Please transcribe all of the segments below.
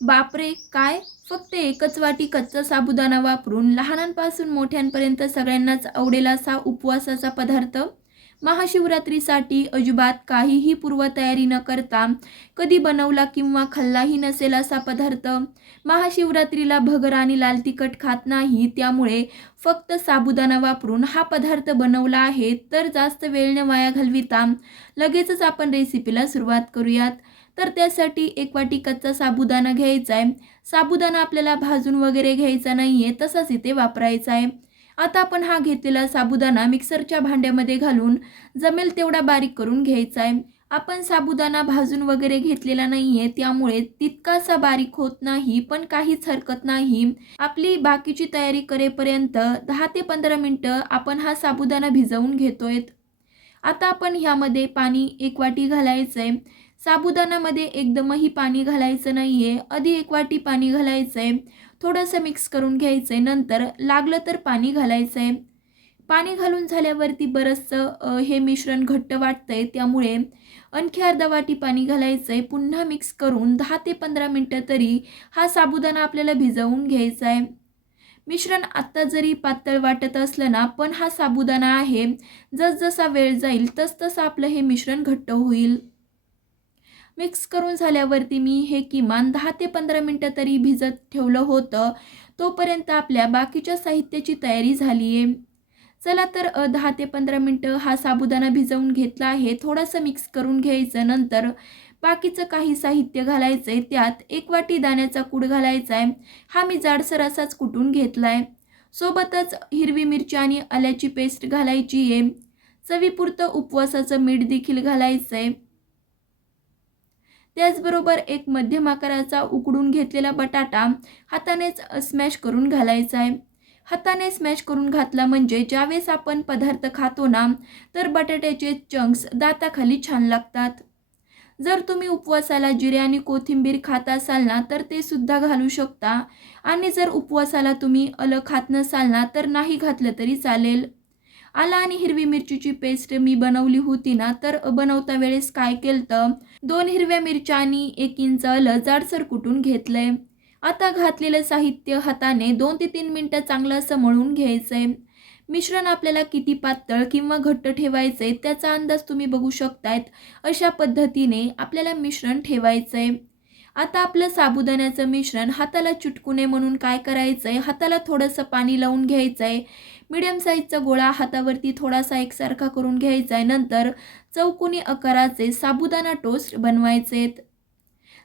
बापरे! काय? फक्त एकच वाटी कच्चा साबुदाणा वापरून लहानांपासून मोठ्यांपर्यंत सगळ्यांनाच आवडेल असा उपवासाचा पदार्थ. महाशिवरात्रीसाठी अजिबात काहीही पूर्वतयारी न करता कधी बनवला किंवा खाल्लाही नसेल असा पदार्थ. महाशिवरात्रीला भगर आणि लाल तिखट खात नाही, त्यामुळे फक्त साबुदाणा वापरून हा पदार्थ बनवला आहे. तर जास्त वेळ न वाया घालविता लगेचच आपण रेसिपीला सुरुवात करूयात. तर त्यासाठी एक वाटी कच्चा साबुदाणा घ्यायचा आहे. साबुदाणा आपल्याला भाजून वगैरे घ्यायचा नाही आहे, तसाच इथे वापरायचा आहे. आता आपण हा घेतलेला साबुदाणा मिक्सरच्या भांड्यामध्ये घालून जमेल तेवढा बारीक करून घ्यायचा आहे. आपण साबुदाणा भाजून वगैरे घेतलेला नाही आहे, त्यामुळे तितकासा बारीक होत नाही, पण काहीच हरकत नाही. आपली बाकीची तयारी करेपर्यंत 10 ते 15 मिनटं आपण हा साबुदाणा भिजवून घेतोय. आता आपण ह्यामध्ये पाणी एक वाटी घालायचं आहे. साबुदाण्यामध्ये एकदमही पाणी घालायचं नाही आहे. आधी एक वाटी पाणी घालायचं आहे. थोडंसं मिक्स करून घ्यायचं आहे. नंतर लागलं तर पाणी घालायचं आहे. पाणी घालून झाल्यावरती बरंचसं हे मिश्रण घट्ट वाटतंय, त्यामुळे आणखी अर्धा वाटी पाणी घालायचं आहे. पुन्हा मिक्स करून 10 ते 15 मिनटं तरी हा साबुदाणा आपल्याला भिजवून घ्यायचा आहे. मिश्रण आत्ता जरी पातळ वाटत असलं ना, पण हा साबुदाणा आहे, जसजसा वेळ जाईल तसतसं आपलं हे मिश्रण घट्ट होईल. मिक्स करून झाल्यावरती मी हे किमान 10 ते 15 मिनटं तरी भिजत ठेवलं होतं. तोपर्यंत आपल्या बाकीच्या साहित्याची तयारी झाली आहे. चला तर 10 ते 15 मिनटं हा साबुदाणा भिजवून घेतला आहे. थोडंसं मिक्स करून घ्यायचं. नंतर बाकीचं काही साहित्य घालायचं आहे. त्यात एक वाटी दाण्याचा कूट घालायचा आहे. हा मी जाडसर असाच कुटून घेतला आहे. सोबतच हिरवी मिरची आणि आल्याची पेस्ट घालायची आहे. चवीपुरतं उपवासाचं मीठ देखील घालायचं आहे. त्याचबरोबर एक मध्यम आकाराचा उकडून घेतलेला बटाटा हातानेच स्मॅश करून घालायचा आहे. हाताने स्मॅश करून घातला म्हणजे ज्यावेळेस आपण पदार्थ खातो ना, तर बटाट्याचे चंक्स दाताखाली छान लागतात. जर तुम्ही उपवासाला जिरे आणि कोथिंबीर खात असाल ना, तर ते सुद्धा घालू शकता. आणि जर उपवासाला तुम्ही आलं खात नसाल ना, तर नाही घातलं तरी चालेल. आलं आणि हिरवी मिरचीची पेस्ट मी बनवली होती ना, तर बनवता वेळेस काय केलं, 2 हिरव्या मिरच्या आणि 1 इंच आलं जाडसर कुटून घेतलंय. आता घातलेलं साहित्य हाताने 2 ते 3 मिनटं चांगलं असं मळून घ्यायचंय. मिश्रण आपल्याला किती पातळ किंवा घट्ट ठेवायचंय त्याचा अंदाज तुम्ही बघू शकतायत. अशा पद्धतीने आपल्याला मिश्रण ठेवायचंय. आता आपलं साबुदाण्याचं मिश्रण हाताला चिटकू नये म्हणून काय करायचंय, हाताला थोडंसं पाणी लावून घ्यायचंय. मीडियम साईजचा गोळा हातावरती थोडासा एकसारखा करून घ्यायचा आहे. नंतर चौकोनी आकाराचे साबुदाणा टोस्ट बनवायचेत.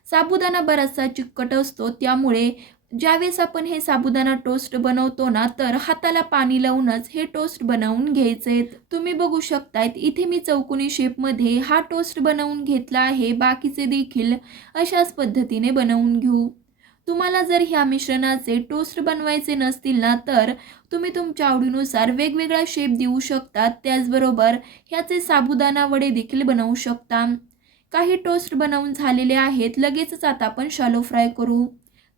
साबुदाणा बराचसा चिकट असतो, त्यामुळे ज्यावेळेस आपण हे साबुदाणा टोस्ट बनवतो ना, तर हाताला पाणी लावूनच हे टोस्ट बनवून घ्यायचेत. तुम्ही बघू शकतायत इथे मी चौकोनी शेपमध्ये हा टोस्ट बनवून घेतला आहे. बाकीचे देखील अशाच पद्धतीने बनवून घेऊ. तुम्हाला जर ह्या मिश्रणाचे टोस्ट बनवायचे नसतील ना, तर तुम्ही तुमच्या आवडीनुसार वेगवेगळा शेप देऊ शकता. त्याचबरोबर ह्याचे साबुदाणा वडे देखील बनवू शकता. काही टोस्ट बनवून झालेले आहेत. लगेचच आता आपण शॅलो फ्राय करू.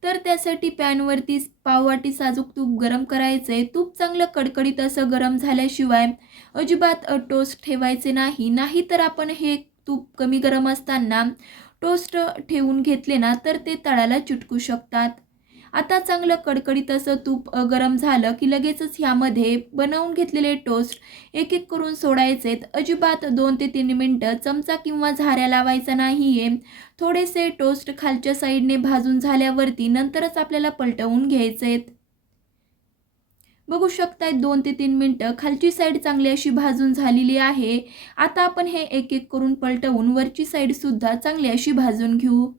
तर त्यासाठी पॅनवरती पाववाटी साजूक तूप गरम करायचे. तूप चांगलं कडकडीत असं गरम झाल्याशिवाय अजिबात टोस्ट ठेवायचे नाही. नाहीतर आपण हे तूप कमी गरम असताना टोस्ट ठेवून घेतले ना, तर ते तळाला चिटकू शकतात. आता चांगलं कडकडीत असं तूप गरम झालं की लगेचच ह्यामध्ये बनवून घेतलेले टोस्ट एक एक करून सोडायचेत. अजिबात 2 ते 3 मिनटं चमचा किंवा झाऱ्या लावायचा नाहीये. थोडेसे टोस्ट खालच्या साईडने भाजून झाल्यावरती नंतरच आपल्याला पलटवून घ्यायचेत. बघू शकताय 2 ते 3 मिनटं खालची साईड चांगली अशी भाजून झालेली आहे. आता आपण हे एक एक करून पलटवून वरची साईड सुद्धा चांगली अशी भाजून घेऊ.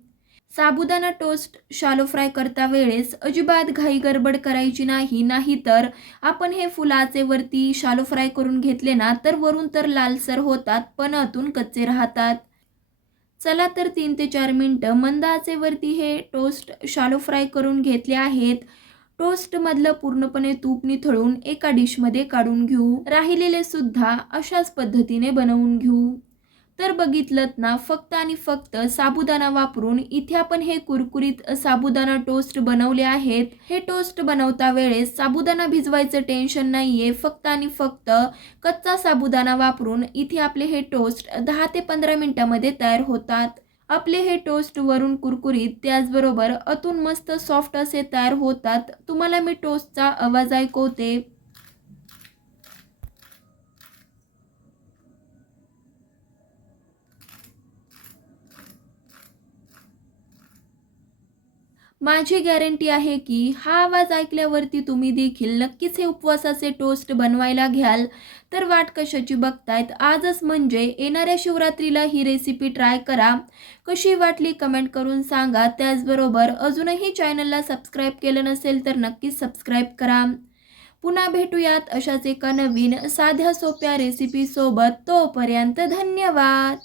साबुदाणा टोस्ट शॅलो फ्राय करता वेळेस अजिबात घाई गडबड करायची नाही. नाहीतर आपण हे फुलाचे वरती शॅलो फ्राय करून घेतले ना, तर वरून तर लालसर होतात, पण आतून कच्चे राहतात. चला तर 3 ते 4 मिनटं मंद आचेवरती हे टोस्ट शॅलो फ्राय करून घेतले आहेत. टोस्टमधलं पूर्णपणे तूप निथळून एका डिशमध्ये काढून घेऊ. राहिलेले सुद्धा अशाच पद्धतीने बनवून घेऊ. तर बघितलंत ना, फक्त आणि फक्त साबुदाणा वापरून इथे आपण हे कुरकुरीत साबुदाणा टोस्ट बनवले आहेत. हे टोस्ट बनवता वेळेस साबुदाणा भिजवायचं टेन्शन नाहीये. फक्त आणि फक्त कच्चा साबुदाणा वापरून इथे आपले हे टोस्ट 10 ते 15 मिनिटांमध्ये तयार होतात. आपले हे टोस्ट वरून कुरकुरीत त्याचबरोबर आतून मस्त सॉफ्ट असे तयार होतात. तुम्हाला मी टोस्टचा आवाज ऐकवते. माझी गॅरंटी आहे की हा आवाज ऐकल्यावरती तुम्ही देखील नक्कीच हे उपवासाचे टोस्ट बनवायला घ्याल. तर वाट कशाची बघतायत? आजच म्हणजे येणाऱ्या शिवरात्रीला ही रेसिपी ट्राय करा. कशी वाटली कमेंट करून सांगा. त्याचबरोबर अजूनही चॅनलला सबस्क्राईब केलं नसेल तर नक्कीच सबस्क्राईब करा. पुन्हा भेटूयात अशाच एका नवीन साध्या सोप्या रेसिपीसोबत. तोपर्यंत धन्यवाद.